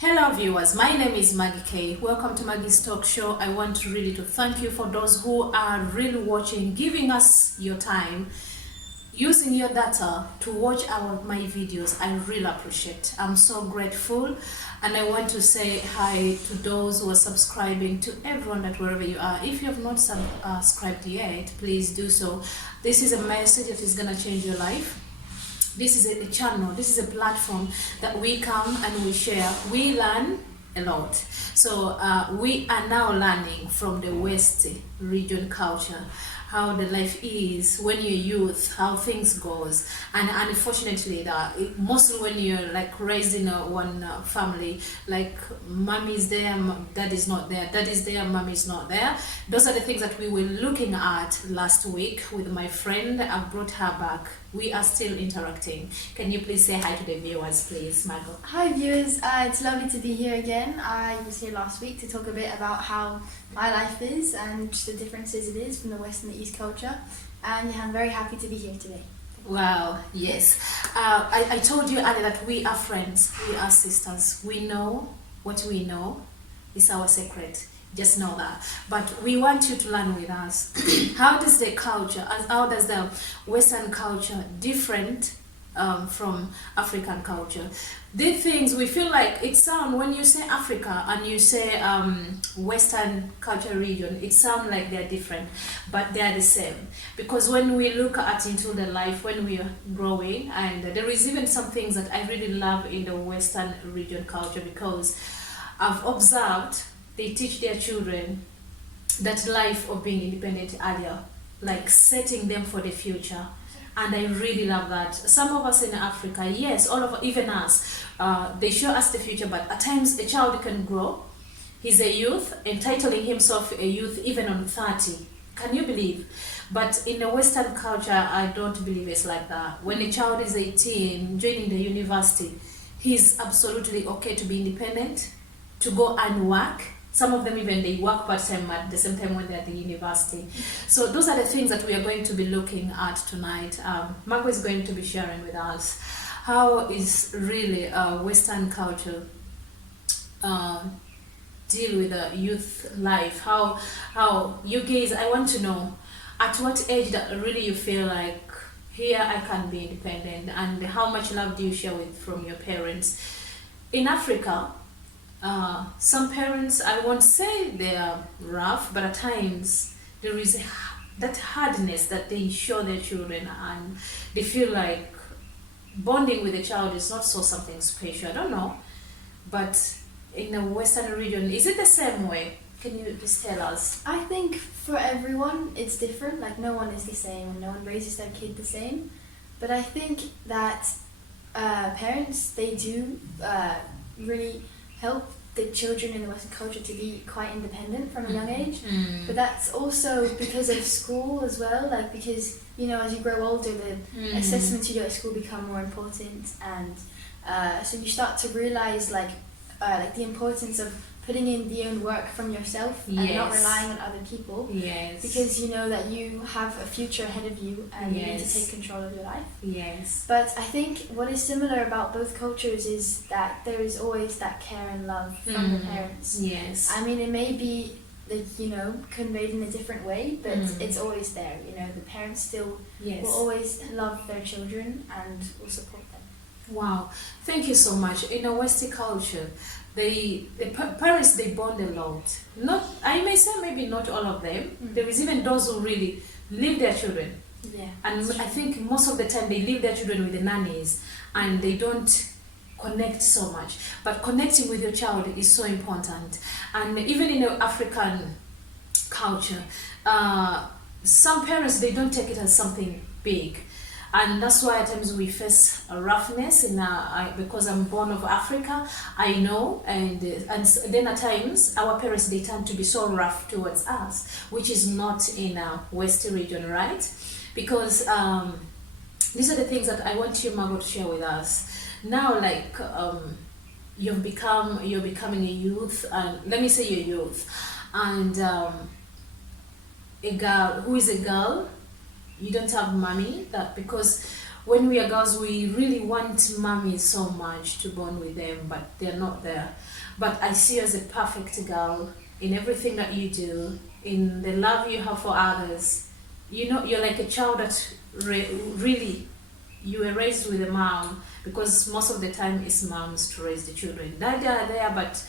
Hello viewers, my name is Maggie K. Welcome to Maggie's Talk Show. I want really to thank you for those who are really watching, giving us your time, using your data to watch my videos. I really appreciate. I'm so grateful, and I want to say hi to those who are subscribing, to everyone that wherever you are. If you have not subscribed yet, please do so. This is a message that is gonna change your life. This is a channel, this is a platform that we come and we share. We learn a lot. So we are now learning from the West region culture, how the life is when you're youth, how things goes. And unfortunately, mostly when you're like raised in one family, like mommy is there, dad is not there, dad is there, mommy is not there. Those are the things that we were looking at last week with my friend. I brought her back. We are still interacting. Can you please say hi to the viewers, please, Margot? Hi viewers, it's lovely to be here again. I was here last week to talk a bit about how my life is and the differences it is from the West and the East culture. And yeah, I'm very happy to be here today. Wow, yes. I told you earlier that we are friends, we are sisters. We know what we know is our secret. Just know that. But we want you to learn with us. How does the Western culture different from African culture? The things we feel like it sound, when you say Africa and you say Western culture region, it sound like they're different, but they are the same. Because when we look at into the life when we are growing, and there is even some things that I really love in the Western region culture, because I've observed they teach their children that life of being independent earlier, like setting them for the future. And I really love that. Some of us in Africa, yes, all of even us, they show us the future, but at times a child can grow. He's a youth, entitling himself a youth even on 30. Can you believe? But in the Western culture, I don't believe it's like that. When a child is 18, joining the university, he's absolutely okay to be independent, to go and work. Some of them even they work part-time at the same time when they're at the university. So those are the things that we are going to be looking at tonight. Marco is going to be sharing with us how is really Western culture deal with the youth life. How you guys, I want to know at what age that really you feel like here I can be independent, and how much love do you share with from your parents? In Africa, some parents, I won't say they are rough, but at times there is that hardness that they show their children, and they feel like bonding with the child is not so something special. I don't know, but in the Western region, is it the same way? Can you just tell us? I think for everyone it's different, like no one is the same and no one raises their kid the same. But I think that parents, they do really help the children in the Western culture to be quite independent from a young age. But that's also because of school as well, like because as you grow older, the assessments you do at school become more important, and so you start to realize like the importance of putting in the own work from yourself and not relying on other people. Yes. Because you know that you have a future ahead of you and you need to take control of your life. Yes. But I think what is similar about both cultures is that there is always that care and love from the parents. Yes. I mean, it may be conveyed in a different way, but it's always there. The parents still will always love their children and will support them. Wow, thank you so much. In a Western culture, the parents, they bond a lot. Not, I may say maybe not all of them. There is even those who really leave their children. Yeah. And I think most of the time they leave their children with the nannies and they don't connect so much. But connecting with your child is so important. And even in the African culture, some parents, they don't take it as something big. And that's why at times we face a roughness because I'm born of Africa, I know, and then at times our parents, they tend to be so rough towards us, which is not in a Western region, right? Because these are the things that I want you, Margot, to share with us. Now, like you're becoming a youth, and let me say you're youth, and a girl who is a girl, you don't have mommy, that because when we are girls, we really want mommy so much to bond with them, but they're not there. But I see you as a perfect girl in everything that you do, in the love you have for others. You know, you're like a child that really, you were raised with a mom, because most of the time it's moms to raise the children. Dad are there, but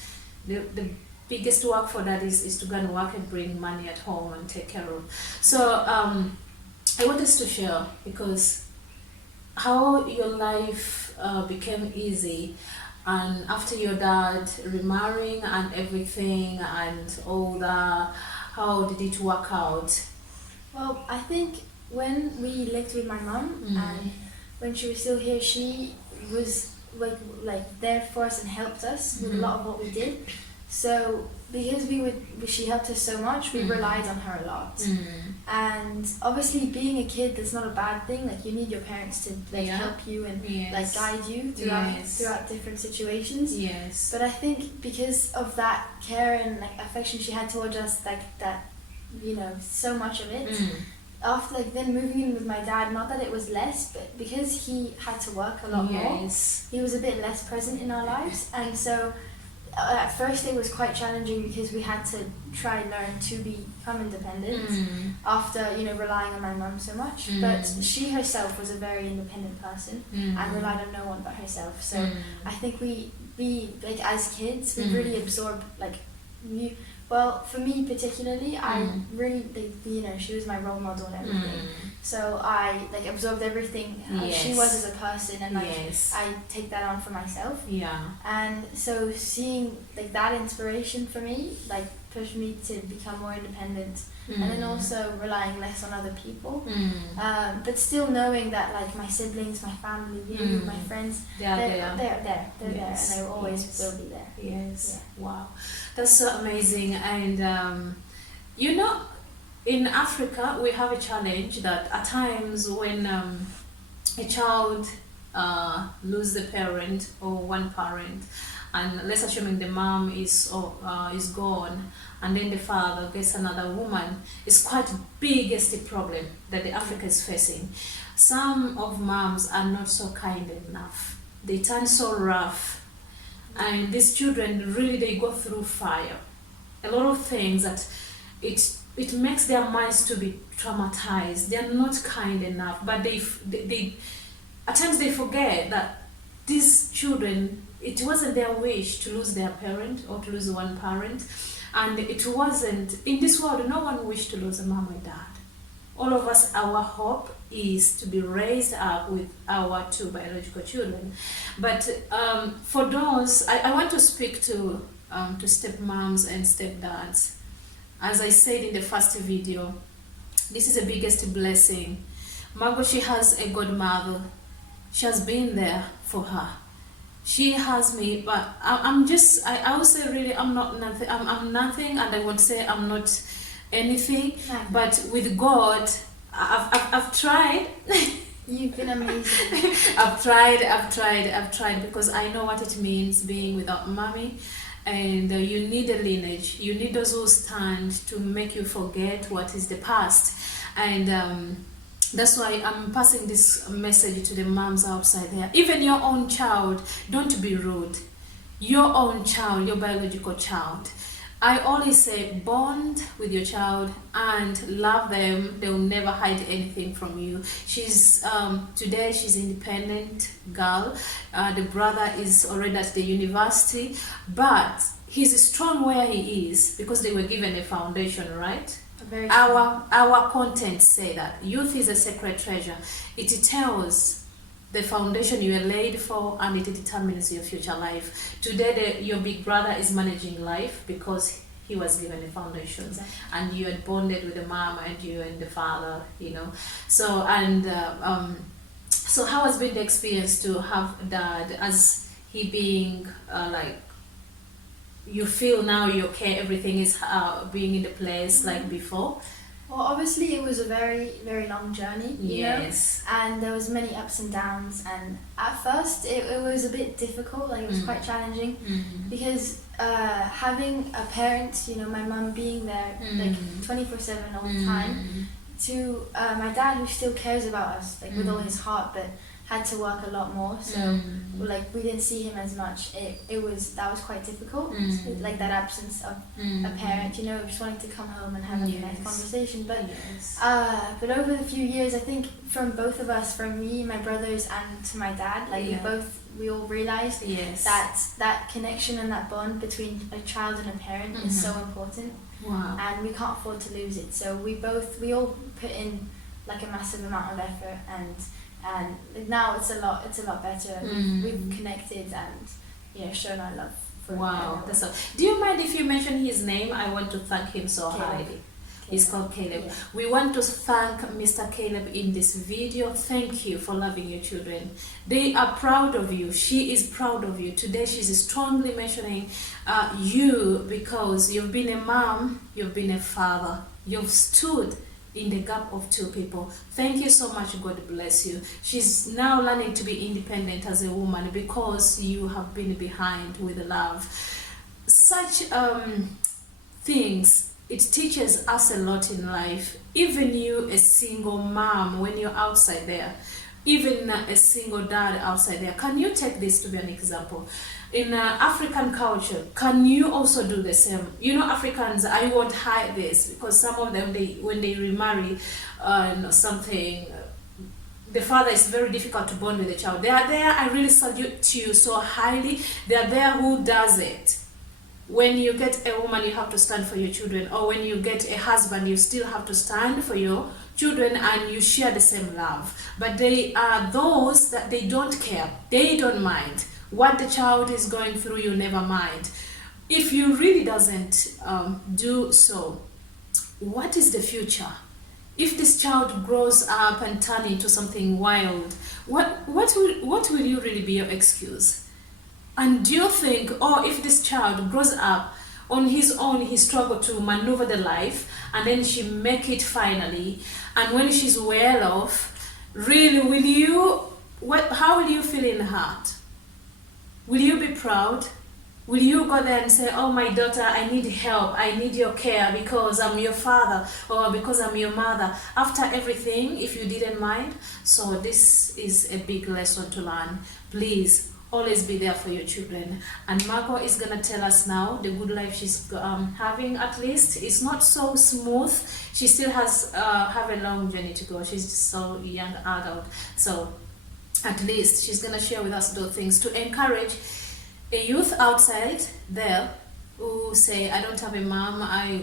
the biggest work for dad is to go and work and bring money at home and take care of. So I want us to share, because how your life became easy, and after your dad remarrying and everything and all that, how did it work out? Well, I think when we lived with my mum and when she was still here, she was like there for us and helped us with a lot of what we did. So because she helped us so much, we relied on her a lot. And obviously, being a kid, that's not a bad thing. Like, you need your parents to help you and like guide you throughout different situations. Yes. But I think because of that care and like affection she had towards us, like that, you know, so much of it. After like then moving in with my dad, not that it was less, but because he had to work a lot more, he was a bit less present in our lives, and so. At first it was quite challenging because we had to try and learn to become independent after, you know, relying on my mum so much. But she herself was a very independent person and relied on no one but herself. So I think we like as kids, we really absorbed like well, for me particularly, I really, like, you know, she was my role model and everything. So I like absorbed everything she was as a person, and like I take that on for myself. And so seeing like that inspiration for me, like pushed me to become more independent, and then also relying less on other people. But still knowing that like my siblings, my family, you, my friends, they're there, and they always will be there. Wow, that's so amazing. And you know, in Africa we have a challenge that at times when a child loses the parent or one parent, and let's assume the mom is gone, and then the father gets another woman, it's quite a biggest problem that the Africa is facing. Some of moms are not so kind enough. They turn so rough, and these children really, they go through fire. A lot of things that it makes their minds to be traumatized. They are not kind enough, but they at times they forget that these children, it wasn't their wish to lose their parent or to lose one parent, and it wasn't, in this world no one wished to lose a mom or dad. All of us, our hope is to be raised up with our two biological children. But for those, I want to speak to stepmoms and stepdads. As I said in the first video, this is the biggest blessing. Margot, she has a godmother. She has been there for her. She has me, but I would say really I'm not nothing. I'm nothing, and I would say I'm not anything. But with God, I've tried. You've been amazing. I've tried because I know what it means being without mommy. And you need a lineage. You need those who stand to make you forget what is the past. And that's why I'm passing this message to the moms outside there. Even your own child, don't be rude. Your own child, your biological child. I always say bond with your child and love them. They'll never hide anything from you. She's today she's an independent girl. The brother is already at the university, but he's strong where he is because they were given a foundation, right? Our content say that youth is a sacred treasure. It tells the foundation you are laid for, and it determines your future life. Today, your big brother is managing life because he was given a foundation, and you had bonded with the mom and you and the father, you know. So so how has been the experience to have dad as he being like? You feel now you're okay, everything is being in the place like before? Well, obviously it was a very, very long journey, you know, and there was many ups and downs, and at first it was a bit difficult, like it was quite challenging, because having a parent, you know, my mum being there like 24/7 all the time, to my dad, who still cares about us like with all his heart, but had to work a lot more, so like we didn't see him as much. That was quite difficult, like that absence of a parent, you know, just wanting to come home and have a nice conversation. But but over the few years, I think from both of us, from me, my brothers, and to my dad, like we all realized that connection and that bond between a child and a parent is so important. Wow. And we can't afford to lose it. So we all put in like a massive amount of effort, and now it's a lot better. We've connected and, you know, shown our love for Wow, that's so. Do you mind if you mention his name? I want to thank him so highly. He's called Caleb. Yeah. We want to thank Mr. Caleb in this video. Thank you for loving your children. They are proud of you. She is proud of you. Today she's strongly mentioning you because you've been a mom, you've been a father, you've stood in the gap of two people. Thank you so much. God bless you. She's now learning to be independent as a woman because you have been behind with love. Such things, it teaches us a lot in life. Even you, a single mom, when you're outside there, even a single dad outside there, can you take this to be an example? In African culture, can you also do the same? You know, Africans, I won't hide this because some of them, when they remarry something, the father is very difficult to bond with the child. They are there, I really salute you so highly. They are there who does it. When you get a woman, you have to stand for your children, or when you get a husband, you still have to stand for your children, and you share the same love. But they are those that they don't care, they don't mind what the child is going through. You never mind. If you really doesn't do so, what is the future? If this child grows up and turn into something wild, what will you really be your excuse? And do you think, if this child grows up on his own, he struggled to maneuver the life, and then she make it finally, and when she's well off, really, how will you feel in the heart? Will you be proud? Will you go there and say, oh, my daughter, I need help, I need your care because I'm your father or because I'm your mother? After everything, if you didn't mind. So this is a big lesson to learn. Please, always be there for your children. And Margot is going to tell us now the good life she's having. At least it's not so smooth. She still has have a long journey to go. She's so young adult. So at least she's going to share with us those things to encourage a youth outside there who say, I don't have a mom, I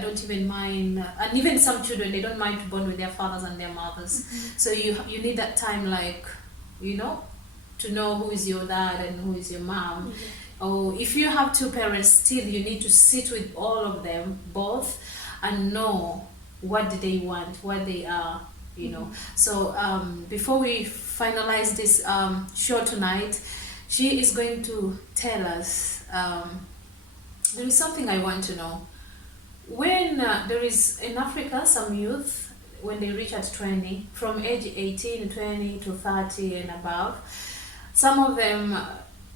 don't even mind, and even some children, they don't mind to bond with their fathers and their mothers. So you need that time, like, you know, to know who is your dad and who is your mom. Or if you have two parents, still you need to sit with all of them, both, and know what do they want, what they are, you know. So before we finalize this show tonight, she is going to tell us, there is something I want to know. When there is in Africa some youth, when they reach at 20, from age 18, 20 to 30 and above, some of them,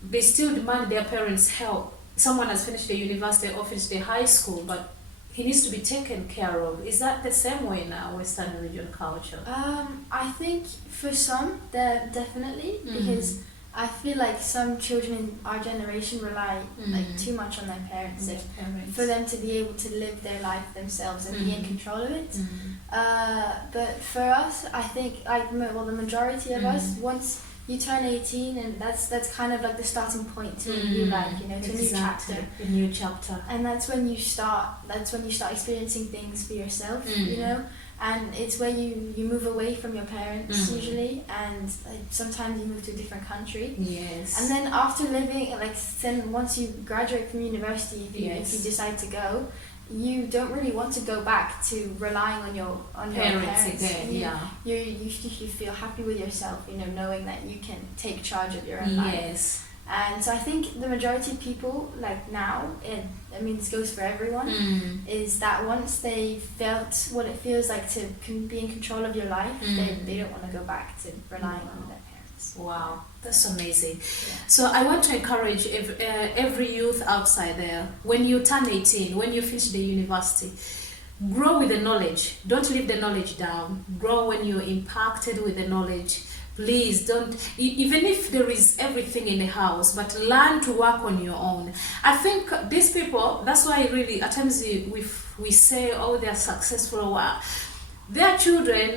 they still demand their parents' help. Someone has finished the university or finished the high school, but he needs to be taken care of. Is that the same way in our Western region culture? I think for some, definitely, because I feel like some children in our generation rely like too much on their parents, for them to be able to live their life themselves and be in control of it. But for us, I think the majority of us, once you turn 18, and that's kind of like the starting point to a new life, you know, to a new chapter. And that's when you start experiencing things for yourself, you know. And it's where you move away from your parents usually, and like, sometimes you move to a different country. Yes. And then after living, then once you graduate from university, if you decide to go, you don't really want to go back to relying on your parents again. You feel happy with yourself, you know, knowing that you can take charge of your own life. Yes. And so I think the majority of people, like now, I mean this goes for everyone, is that once they felt what it feels like to be in control of your life, they don't want to go back to relying on their parents. Wow, that's amazing. Yeah. So I want to encourage every youth outside there, when you turn 18, when you finish the university, grow with the knowledge. Don't leave the knowledge down. Grow when you're impacted with the knowledge. Please don't, even if there is everything in the house, but learn to work on your own. I think these people, that's why really at times we say, oh, they're successful. Their children,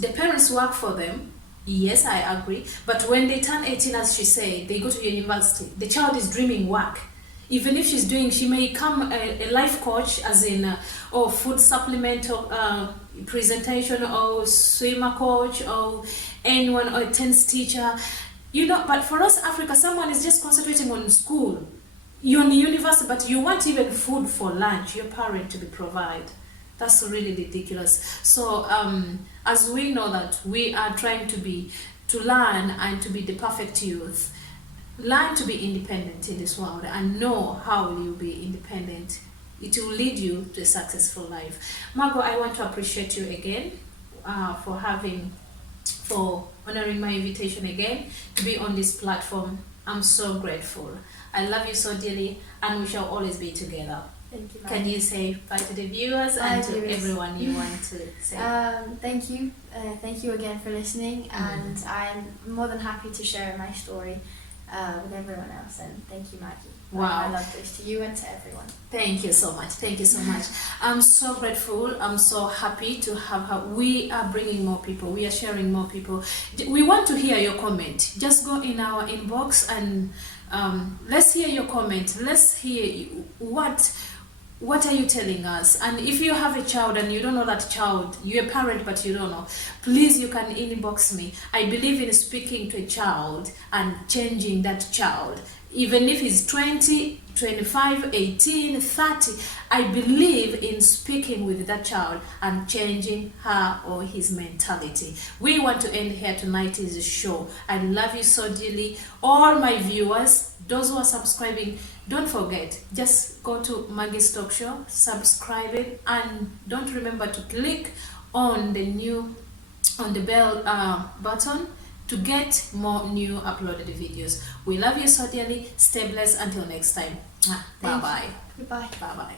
the parents work for them. Yes, I agree. But when they turn 18, as she said, they go to university. The child is dreaming work. Even if she may become a life coach, as in, or food supplement, or presentation, or swimmer coach, or anyone, or a tennis teacher. But for us, Africa, someone is just concentrating on school. You're in university, but you want even food for lunch, your parent to be provided. That's really ridiculous. So as we know that we are trying to learn and to be the perfect youth, learn to be independent in this world and know how will you be independent. It will lead you to a successful life. Margot, I want to appreciate you again for honoring my invitation again to be on this platform. I'm so grateful. I love you so dearly, and we shall always be together. Thank you, Can you say bye to the viewers and to everyone you want to say? Thank you. Thank you again for listening, and I'm more than happy to share my story with everyone else. And thank you, Maggie. Wow. I love this to you and to everyone. Thank you so much. Thank you so much. I'm so grateful. I'm so happy to have her. We are bringing more people. We are sharing more people. We want to hear your comment. Just go in our inbox and let's hear your comment. Let's hear what are you telling us. And if you have a child and you don't know that child, you're a parent but you don't know, please, you can inbox me. I believe in speaking to a child and changing that child. Even if he's 20, 25, 18, 30, I believe in speaking with that child and changing her or his mentality. We want to end here tonight's show. I love you so dearly. All my viewers, those who are subscribing, don't forget, just go to Maggie's Talk Show, subscribe it, and don't remember to click on the bell button to get more new uploaded videos. We love you so dearly. Stay blessed until next time. Bye bye. Goodbye. Bye bye.